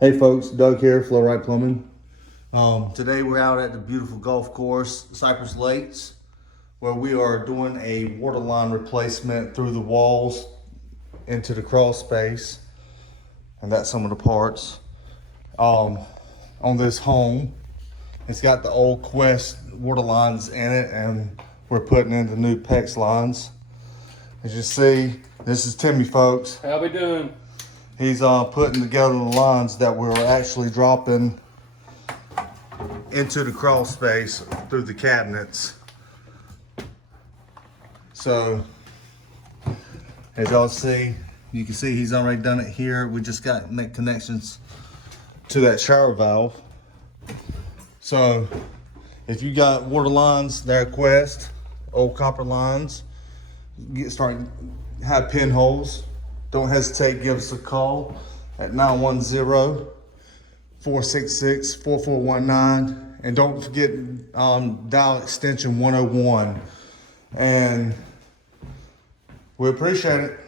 Hey folks, Doug here, Flow-Rite Plumbing. Today we're out at the beautiful golf course, Cypress Lakes, where we are doing a water line replacement through the walls into the crawl space. And that's some of the parts. On this home, it's got the old Quest water lines in it, and we're putting in the new PEX lines. As you see, this is Timmy, folks. How we doing? He's putting together the lines that we're actually dropping into the crawl space through the cabinets. So, as y'all see, you can see he's already done it here. We just got to make connections to that shower valve. So, if you got water lines that are Quest, old copper lines, have pinholes, don't hesitate, give us a call at 910-466-4419. And don't forget, dial extension 101. And we appreciate it.